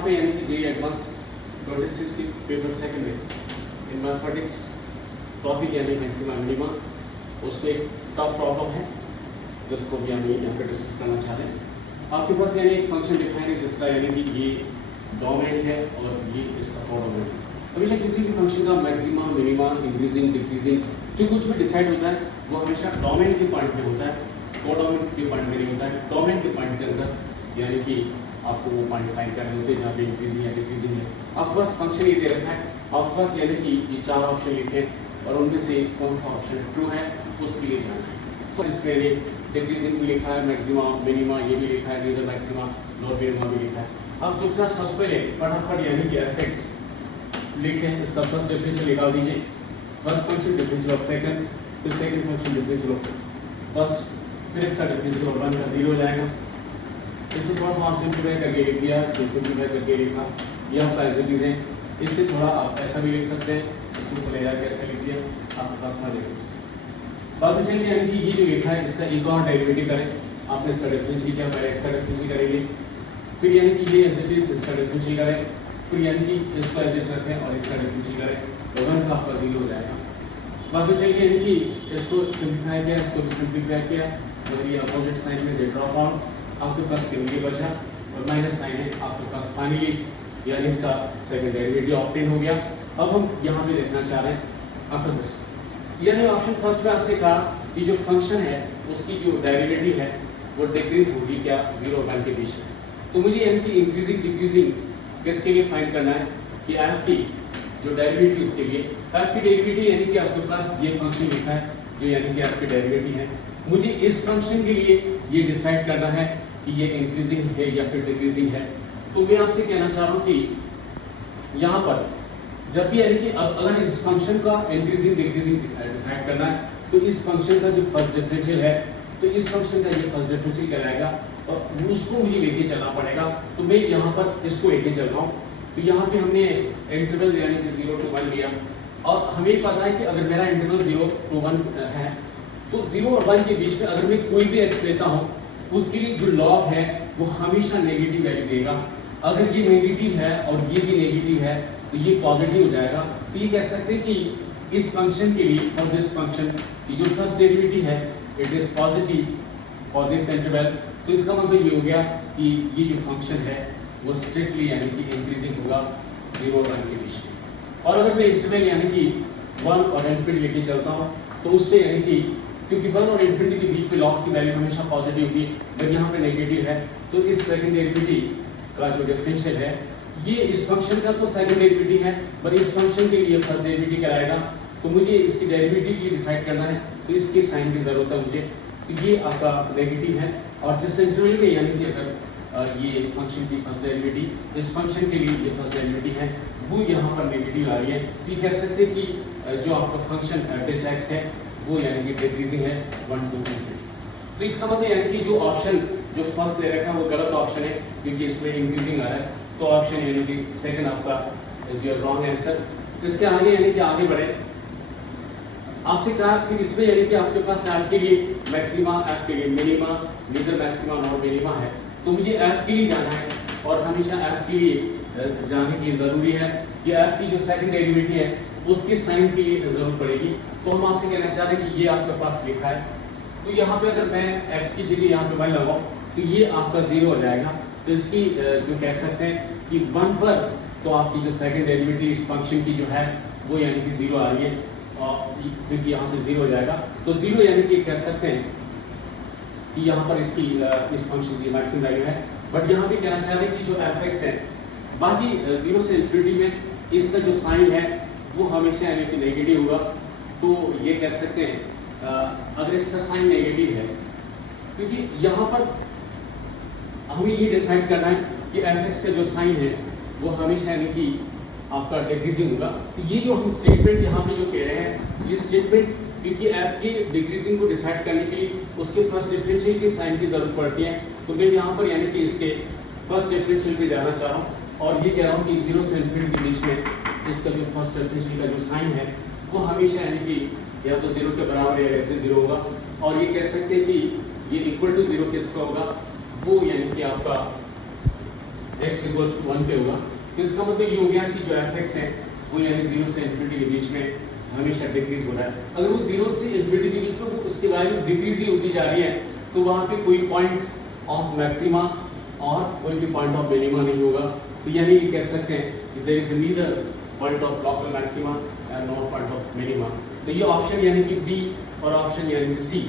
यहाँ पे यानी कि जे एडवांस 2060 पेपर सेकंड में इन मैथमेटिक्स टॉपिक यानी मैक्सिमा मिनिमा, उसमें एक टॉप प्रॉब्लम है जिसको भी हम यहाँ पे डिस्कस करना चाहते हैं। आपके पास यानी एक फंक्शन डिफाइन है जिसका यानी कि ये डोमेन है और ये इसका कोडोमेन है। हमेशा किसी भी फंक्शन का मैक्सिमा मिनिमा इंक्रीजिंग डिक्रीजिंग जो कुछ भी डिसाइड होता है वो हमेशा डोमेन के पॉइंट पे होता है, कोडोमेन के पॉइंट में नहीं होता है। डोमेन के पॉइंट के अंदर यानी कि आपको वो पॉइंट फाइंड करने होते हैं जहाँ पे इंक्रीजिंग या डिक्रीजिंग है। आपके पास फंक्शन ये दे रखा है, आपके पास यानी कि ये 4 ऑप्शन लिखे और उनमें से कौन सा ऑप्शन ट्रू है उसके लिए जाना है। सो इसमें ये डिक्रीजिंग भी लिखा है, मैक्सिमा मिनिमा ये भी लिखा है, नीदर मैक्सिमा नॉर मिनिमा भी लिखा है। अब चुपचाप सबसे पहले फटाफट यानी कि एफ लिखें, इसका फर्स्ट डिफरेंशियल निकाल दीजिए। First function differential of second, फिर second function differential of first, फिर इसका डिफरेंशियल ऑफ 1 का 0 हो जाएगा। इसे थोड़ा सा आप सिंप्लीफाई करके लिख दिया, सिंप्लीफाई करके लिखा, ये आपका एज इट इज है। इससे थोड़ा आप ऐसा भी लिख सकते हैं, इसको ले जाकर ऐसा लिख दिया, आपके पास समझ लिख सकते हैं। बाद में चलिए यानी कि ये जो लिखा है इसका एक और डेरिवेटिव करें। आपने इसका डिफरेंशियल किया, पहले इसका डिफरेंशियल करेंगे, फिर यानी कि ये एज इट इज इसका डिफरेंशियल करें, फिर यानी कि इसका एज इट रखें और इसका डिफरेंशियल करें, तो 1 का आपका 0 हो जाएगा। बाद में चलिए यानी कि इसको सिंप्लीफाई किया, इसको भी सिंप्लीफाई किया, और ये अपोजिट साइन में दे ड्रॉप आउट, आपके पास केवल ये बचा और माइनस साइन है आपके पास। फाइनली यानी इसका सेकंड डेरिवेटिव ऑब्टेन हो गया। अब हम यहाँ पे देखना चाह रहे हैं आपका दिस, यानी ऑप्शन फर्स्ट में आपसे कहा कि जो फंक्शन है उसकी जो डेरिवेटिव है वो डिक्रीज होगी क्या 0 और 1 के बीच में। तो मुझे यानी कि इंक्रीजिंग डिक्रीजिंग किसके लिए फाइंड करना है कि एफ की जो डेरिवेटिव उसके लिए, एफ की डेरिवेटिव यानी कि आपके पास ये फंक्शन लिखा है जो यानी कि आपकी डेरिवेटिव है। मुझे इस फंक्शन के लिए ये डिसाइड करना है कि ये इंक्रीजिंग है या फिर डिक्रीजिंग है। तो मैं आपसे कहना चाह रहा हूँ कि यहाँ पर जब भी यानी कि अब अगर इस फंक्शन का इंक्रीजिंग डिक्रीजिंग डिसाइड करना है तो इस फंक्शन का जो फर्स्ट डिफरेंशियल है तो इस फंक्शन का ये फर्स्ट डिफरेंशियल कहलाएगा और उसको मुझे लेके चलना पड़ेगा। तो मैं यहाँ पर इसको लेके चल रहा हूँ। तो यहाँ पे हमने इंटरवल यानी कि 0 to 1 लिया और हमें पता है कि अगर मेरा इंटरवल 0 to 1 है तो 0 और 1 के बीच में अगर मैं कोई भी एक्स लेता हूँ उसके लिए जो लॉग है वो हमेशा नेगेटिव वैल्यू देगा। अगर ये नेगेटिव है और ये भी नेगेटिव है तो ये पॉजिटिव हो जाएगा। तो ये कह सकते हैं कि इस फंक्शन के लिए और दिस फंक्शन की जो फर्स्ट डेरिवेटिव है इट इज पॉजिटिव और दिस इंटरवल। तो इसका मतलब ये हो गया कि ये जो फंक्शन है वो स्ट्रिक्टली यानी कि इंक्रीजिंग होगा 0 और 1 के बीच में। और अगर मैं इंटरवल यानी कि 1 और इन्फिनिटी लेके चलता हूँ तो उस पर यानी कि क्योंकि 1 और इन्फिनिटी के बीच में लॉग की वैल्यू हमेशा पॉजिटिव होगी, जब यहाँ पे नेगेटिव है तो इस सेकंड डेरिवेटिव का जो डिफरेंशियल है ये इस फंक्शन का तो सेकंड डेरिवेटिव है पर इस फंक्शन के लिए फर्स्ट डेरिवेटिव कहलाएगा। तो मुझे इसकी डेरिवेटिव की डिसाइड करना है तो इसके साइन की जरूरत है मुझे। तो ये आपका नेगेटिव है और जिस इंटरवल में यानी कि अगर ये फंक्शन की फर्स्ट डेरिवेटिव इस फंक्शन के लिए ये फर्स्ट डेरिवेटिव है वो यहाँ पर नेगेटिव आ रही है। तो ये कह सकते हैं कि जो आपका फंक्शन डिस एक्स है वो यानी कि डिक्रीजिंग है 1 to 2। तो इसका मतलब यानी कि जो ऑप्शन जो फर्स्ट दे रखा है वो गलत ऑप्शन है क्योंकि इसमें इंक्रीजिंग आ रहा है। तो ऑप्शन यानी कि सेकंड आपका इज योर रॉन्ग आंसर। इसके आगे यानी कि आगे बढ़े आपसे कहा फिर इसमें यानी कि आपके पास एफ के लिए मैक्सिमा एफ के लिए minima neither maxima nor minima है। तो मुझे एफ के लिए जाना है और हमेशा एफ के लिए जाने के लिए ज़रूरी है कि एफ की जो सेकंड डेरिवेटिव है उसके साइन की जरूरत पड़ेगी। तो हम आपसे कहना चाह रहे हैं कि ये आपके पास लिखा है तो यहाँ पे अगर मैं x की जगह यहाँ पे 1 लगाऊँ तो ये आपका 0 हो जाएगा। तो इसकी जो कह सकते हैं कि 1 पर तो आपकी जो सेकंड डेरिवेटिव इस फंक्शन की जो है वो यानी कि 0 आ रही है और क्योंकि यहाँ पे 0 हो जाएगा तो 0 यानी कि कह सकते हैं कि यहाँ पर इसकी इस फंक्शन की मैक्सिमम वैल्यू है। बट यहाँ पे कहना चाह रहे हैं कि जो f(x) है बाकी 0 से इन्फिनिटी में इसका जो साइन है वो हमेशा यानी कि नेगेटिव होगा। तो ये कह सकते हैं अगर इसका साइन नेगेटिव है क्योंकि यहाँ पर हमें ये डिसाइड करना है कि f(x) का जो साइन है वो हमेशा यानी कि आपका डिक्रीजिंग होगा। तो ये जो हम स्टेटमेंट यहाँ पे जो कह रहे हैं ये स्टेटमेंट क्योंकि f के डिक्रीजिंग को डिसाइड करने के लिए उसके फर्स्ट डिफरेंशियल के साइन की जरूरत पड़ती है। तो मैं यहाँ पर यानी कि इसके फर्स्ट डिफरेंशियल पे जाना चाह रहा हूँ और ये कह रहा हूँ कि 0 से इन्फिनिटी के बीच में इसका जो फर्स्ट डिफरेंशियल का जो साइन है वो हमेशा यानी कि या तो 0 के बराबर या ऐसे 0 होगा। और ये कह सकते हैं कि ये इक्वल टू 0 किसका होगा वो यानी कि आपका x इक्वल्स टू 1 पे होगा। तो इसका मतलब ये हो गया कि जो fx है वो यानी 0 से इन्फिनिटी के बीच में हमेशा डिक्रीज हो रहा है। अगर वो 0 से इन्फिनिटी के बीच में वो उसके बाद में डिक्रीज ही होती जा रही है तो वहाँ पे कोई पॉइंट ऑफ मैक्सिमा और कोई भी पॉइंट ऑफ मिनिमा नहीं होगा। तो यानी ये कह सकते हैं कि there is neither point of local maxima and no point of minima. तो ये ऑप्शन यानी कि बी और ऑप्शन यानी कि सी,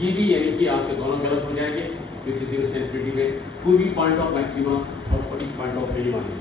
ये भी यानी कि आपके दोनों गलत हो जाएंगे क्योंकि 0 से इन्फिनिटी में कोई भी पॉइंट ऑफ मैक्सिमा और कोई पॉइंट ऑफ मिनिमा नहीं।